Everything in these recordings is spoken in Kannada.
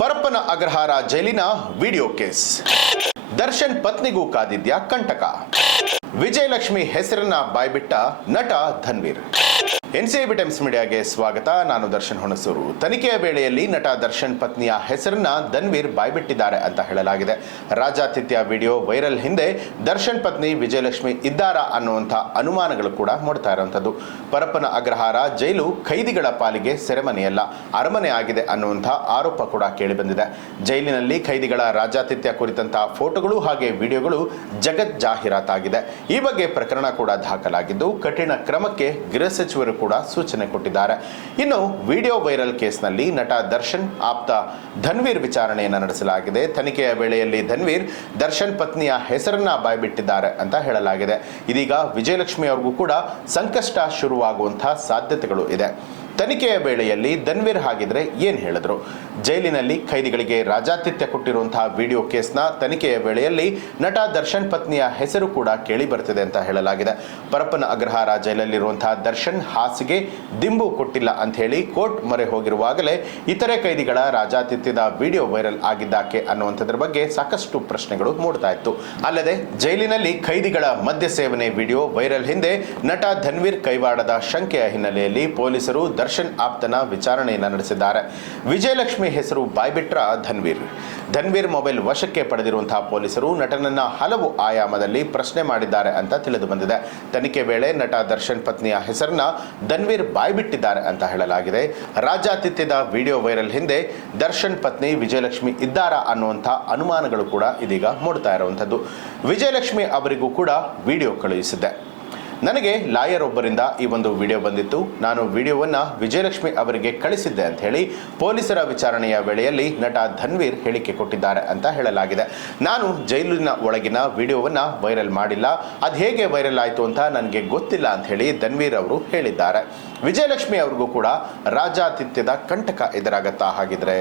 ಪರಪ್ಪನ ಅಗ್ರಹಾರ ಜೈಲಿನ ವಿಡಿಯೋ ಕೇಸ್. ದರ್ಶನ್ ಪತ್ನಿಗೂ ಕಾದಿದ್ಯಾ ಕಂಟಕ. ವಿಜಯಲಕ್ಷ್ಮಿ ಹೆಸರನ್ನ ಬಾಯ್ಬಿಟ್ಟ ನಟ ಧನ್ವೀರ್. ಎನ್ಸಿಬಿ ಟೈಮ್ಸ್ ಮೀಡಿಯಾಗೆ ಸ್ವಾಗತ. ನಾನು ದರ್ಶನ್ ಹುಣಸೂರು. ತನಿಖೆಯ ವೇಳೆಯಲ್ಲಿ ನಟ ದರ್ಶನ್ ಪತ್ನಿಯ ಹೆಸರನ್ನ ಧನ್ವೀರ್ ಬಾಯ್ಬಿಟ್ಟಿದ್ದಾರೆ ಅಂತ ಹೇಳಲಾಗಿದೆ. ರಾಜಾತಿಥ್ಯ ವಿಡಿಯೋ ವೈರಲ್ ಹಿಂದೆ ದರ್ಶನ್ ಪತ್ನಿ ವಿಜಯಲಕ್ಷ್ಮಿ ಇದ್ದಾರಾ ಅನ್ನುವಂಥ ಅನುಮಾನಗಳು ಕೂಡ ಮೂಡ್ತಾ ಇರುವಂಥದ್ದು. ಪರಪ್ಪನ ಅಗ್ರಹಾರ ಜೈಲು ಖೈದಿಗಳ ಪಾಲಿಗೆ ಸೆರೆಮನೆಯಲ್ಲ, ಅರಮನೆ ಆಗಿದೆ ಅನ್ನುವಂಥ ಆರೋಪ ಕೂಡ ಕೇಳಿಬಂದಿದೆ. ಜೈಲಿನಲ್ಲಿ ಖೈದಿಗಳ ರಾಜಾತಿಥ್ಯ ಕುರಿತಂತಹ ಫೋಟೋಗಳು ಹಾಗೆ ವಿಡಿಯೋಗಳು ಜಗತ್ ಜಾಹೀರಾತಾಗಿದೆ. ಈ ಬಗ್ಗೆ ಪ್ರಕರಣ ಕೂಡ ದಾಖಲಾಗಿದ್ದು ಕಠಿಣ ಕ್ರಮಕ್ಕೆ ಗೃಹ ಸಚಿವರು ಕೂಡ ಸೂಚನೆ ಕೊಟ್ಟಿದ್ದಾರೆ. ಇನ್ನು ವಿಡಿಯೋ ವೈರಲ್ ಕೇಸ್ನಲ್ಲಿ ನಟ ದರ್ಶನ್ ಆಪ್ತ ಧನ್ವೀರ್ ವಿಚಾರಣೆಯನ್ನು ನಡೆಸಲಾಗಿದೆ. ತನಿಖೆಯ ವೇಳೆಯಲ್ಲಿ ಧನ್ವೀರ್ ದರ್ಶನ್ ಪತ್ನಿಯ ಹೆಸರನ್ನ ಬಾಯ್ಬಿಟ್ಟಿದ್ದಾರೆ ಅಂತ ಹೇಳಲಾಗಿದೆ. ಇದೀಗ ವಿಜಯಲಕ್ಷ್ಮಿ ಅವ್ರಿಗೂ ಕೂಡ ಸಂಕಷ್ಟ ಶುರುವಾಗುವಂತಹ ಸಾಧ್ಯತೆಗಳು ಇದೆ. ತನಿಖೆಯ ವೇಳೆಯಲ್ಲಿ ಧನ್ವೀರ್ ಹಾಗಿದ್ರೆ ಏನ್ ಹೇಳಿದ್ರು? ಜೈಲಿನಲ್ಲಿ ಖೈದಿಗಳಿಗೆ ರಾಜಾತಿಥ್ಯ ಕೊಟ್ಟಿರುವಂತಹ ವಿಡಿಯೋ ಕೇಸ್ನ ತನಿಖೆಯ ವೇಳೆಯಲ್ಲಿ ನಟ ದರ್ಶನ್ ಪತ್ನಿಯ ಹೆಸರು ಕೂಡ ಕೇಳಿ ಬರ್ತಿದೆ ಅಂತ ಹೇಳಲಾಗಿದೆ. ಪರಪ್ಪನ ಅಗ್ರಹಾರ ಜೈಲಲ್ಲಿರುವಂತಹ ದರ್ಶನ್ ಹಾಸಿಗೆ ದಿಂಬು ಕೊಟ್ಟಿಲ್ಲ ಅಂತ ಹೇಳಿ ಕೋರ್ಟ್ ಮೊರೆ ಹೋಗಿರುವಾಗಲೇ ಇತರೆ ಖೈದಿಗಳ ರಾಜಾತಿಥ್ಯದ ವಿಡಿಯೋ ವೈರಲ್ ಆಗಿದ್ದಾಕೆ ಅನ್ನುವಂಥದ್ರ ಬಗ್ಗೆ ಸಾಕಷ್ಟು ಪ್ರಶ್ನೆಗಳು ಮೂಡ್ತಾ ಇತ್ತು. ಅಲ್ಲದೆ ಜೈಲಿನಲ್ಲಿ ಖೈದಿಗಳ ಮದ್ಯ ಸೇವನೆ ವಿಡಿಯೋ ವೈರಲ್ ಹಿಂದೆ ನಟ ಧನ್ವೀರ್ ಕೈವಾಡದ ಶಂಕೆಯ ಹಿನ್ನೆಲೆಯಲ್ಲಿ ಪೊಲೀಸರು ದರ್ಶನ್ ಆಪ್ತನ ವಿಚಾರಣೆಯನ್ನು ನಡೆಸಿದ್ದಾರೆ. ವಿಜಯಲಕ್ಷ್ಮಿ ಹೆಸರು ಬಾಯ್ಬಿಟ್ರ ಧನ್ವೀರ್ ಮೊಬೈಲ್ ವಶಕ್ಕೆ ಪಡೆದಿರುವಂತಹ ಪೊಲೀಸರು ನಟನನ್ನ ಹಲವು ಆಯಾಮದಲ್ಲಿ ಪ್ರಶ್ನೆ ಮಾಡಿದ್ದಾರೆ ಅಂತ ತಿಳಿದು ಬಂದಿದೆ. ತನಿಖೆ ವೇಳೆ ನಟ ದರ್ಶನ್ ಪತ್ನಿಯ ಹೆಸರನ್ನ ಧನ್ವೀರ್ ಬಾಯ್ಬಿಟ್ಟಿದ್ದಾರೆ ಅಂತ ಹೇಳಲಾಗಿದೆ. ರಾಜಾತಿಥ್ಯದ ವಿಡಿಯೋ ವೈರಲ್ ಹಿಂದೆ ದರ್ಶನ್ ಪತ್ನಿ ವಿಜಯಲಕ್ಷ್ಮಿ ಇದ್ದಾರಾ ಅನ್ನುವಂಥ ಅನುಮಾನಗಳು ಕೂಡ ಇದೀಗ ಮೂಡ್ತಾ ಇರುವಂಥದ್ದು. ವಿಜಯಲಕ್ಷ್ಮಿ ಅವರಿಗೂ ಕೂಡ ವಿಡಿಯೋ ಕಳುಹಿಸಿದ್ದೆ. ನನಗೆ ಲಾಯರ್ ಒಬ್ಬರಿಂದ ಈ ಒಂದು ವಿಡಿಯೋ ಬಂದಿತ್ತು. ನಾನು ವಿಡಿಯೋವನ್ನು ವಿಜಯಲಕ್ಷ್ಮಿ ಅವರಿಗೆ ಕಳಿಸಿದ್ದೆ ಅಂತ ಹೇಳಿ ಪೊಲೀಸರ ವಿಚಾರಣೆಯ ವೇಳೆಯಲ್ಲಿ ನಟ ಧನ್ವೀರ್ ಹೇಳಿಕೆ ಕೊಟ್ಟಿದ್ದಾರೆ ಅಂತ ಹೇಳಲಾಗಿದೆ. ನಾನು ಜೈಲಿನ ಒಳಗಿನ ವಿಡಿಯೋವನ್ನು ವೈರಲ್ ಮಾಡಿಲ್ಲ, ಅದು ಹೇಗೆ ವೈರಲ್ ಆಯಿತು ಅಂತ ನನಗೆ ಗೊತ್ತಿಲ್ಲ ಅಂತ ಹೇಳಿ ಧನ್ವೀರ್ ಅವರು ಹೇಳಿದ್ದಾರೆ. ವಿಜಯಲಕ್ಷ್ಮಿ ಅವ್ರಿಗೂ ಕೂಡ ರಾಜಾತಿಥ್ಯದ ಕಂಟಕ ಎದುರಾಗತ್ತಾ ಹಾಗಿದ್ರೆ?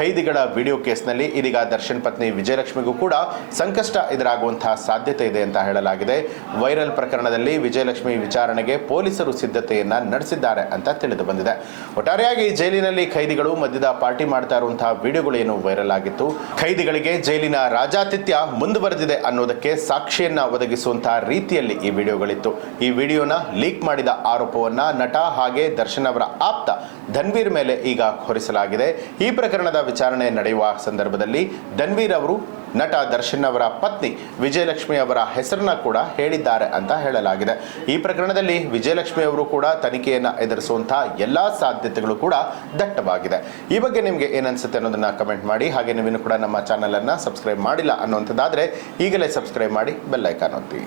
ಖೈದಿಗಳ ವಿಡಿಯೋ ಕೇಸ್ನಲ್ಲಿ ಇದೀಗ ದರ್ಶನ್ ಪತ್ನಿ ವಿಜಯಲಕ್ಷ್ಮಿಗೂ ಕೂಡ ಸಂಕಷ್ಟ ಎದುರಾಗುವಂತಹ ಸಾಧ್ಯತೆ ಇದೆ ಅಂತ ಹೇಳಲಾಗಿದೆ. ವೈರಲ್ ಪ್ರಕರಣದಲ್ಲಿ ವಿಜಯಲಕ್ಷ್ಮಿ ವಿಚಾರಣೆಗೆ ಪೊಲೀಸರು ಸಿದ್ಧತೆಯನ್ನ ನಡೆಸಿದ್ದಾರೆ ಅಂತ ತಿಳಿದು ಬಂದಿದೆ. ಒಟ್ಟಾರೆಯಾಗಿ ಜೈಲಿನಲ್ಲಿ ಖೈದಿಗಳು ಮದ್ಯದ ಪಾರ್ಟಿ ಮಾಡ್ತಾ ಇರುವಂತಹ ವಿಡಿಯೋಗಳು ಏನು ವೈರಲ್ ಆಗಿತ್ತು. ಖೈದಿಗಳಿಗೆ ಜೈಲಿನ ರಾಜಾತಿಥ್ಯ ಮುಂದುವರೆದಿದೆ ಅನ್ನೋದಕ್ಕೆ ಸಾಕ್ಷಿಯನ್ನ ಒದಗಿಸುವಂತಹ ರೀತಿಯಲ್ಲಿ ಈ ವಿಡಿಯೋಗಳಿತ್ತು. ಈ ವಿಡಿಯೋನ ಲೀಕ್ ಮಾಡಿದ ಆರೋಪವನ್ನ ನಟ ಹಾಗೆ ದರ್ಶನ್ ಅವರ ಆಪ್ತ ಧನ್ವೀರ್ ಮೇಲೆ ಈಗ ಹೊರಿಸಲಾಗಿದೆ. ಈ ಪ್ರಕರಣದ ವಿಚಾರಣೆ ನಡೆಯುವ ಸಂದರ್ಭದಲ್ಲಿ ಧನ್ವೀರ್ ಅವರು ನಟ ದರ್ಶನ್ ಅವರ ಪತ್ನಿ ವಿಜಯಲಕ್ಷ್ಮಿ ಅವರ ಹೆಸರನ್ನ ಕೂಡ ಹೇಳಿದ್ದಾರೆ ಅಂತ ಹೇಳಲಾಗಿದೆ. ಈ ಪ್ರಕರಣದಲ್ಲಿ ವಿಜಯಲಕ್ಷ್ಮಿ ಅವರು ಕೂಡ ತನಿಖೆಯನ್ನು ಎದುರಿಸುವಂತಹ ಎಲ್ಲಾ ಸಾಧ್ಯತೆಗಳು ಕೂಡ ದಟ್ಟವಾಗಿದೆ. ಈ ಬಗ್ಗೆ ನಿಮಗೆ ಏನನ್ಸುತ್ತೆ ಅನ್ನೋದನ್ನ ಕಮೆಂಟ್ ಮಾಡಿ. ಹಾಗೆ ನೀವಿನ್ನು ಕೂಡ ನಮ್ಮ ಚಾನಲ್ ಅನ್ನ ಸಬ್ಸ್ಕ್ರೈಬ್ ಮಾಡಿಲ್ಲ ಅನ್ನುವಂಥದ್ದಾದ್ರೆ ಈಗಲೇ ಸಬ್ಸ್ಕ್ರೈಬ್ ಮಾಡಿ ಬೆಲ್ ಐಕಾನ್ ಒತ್ತಿ.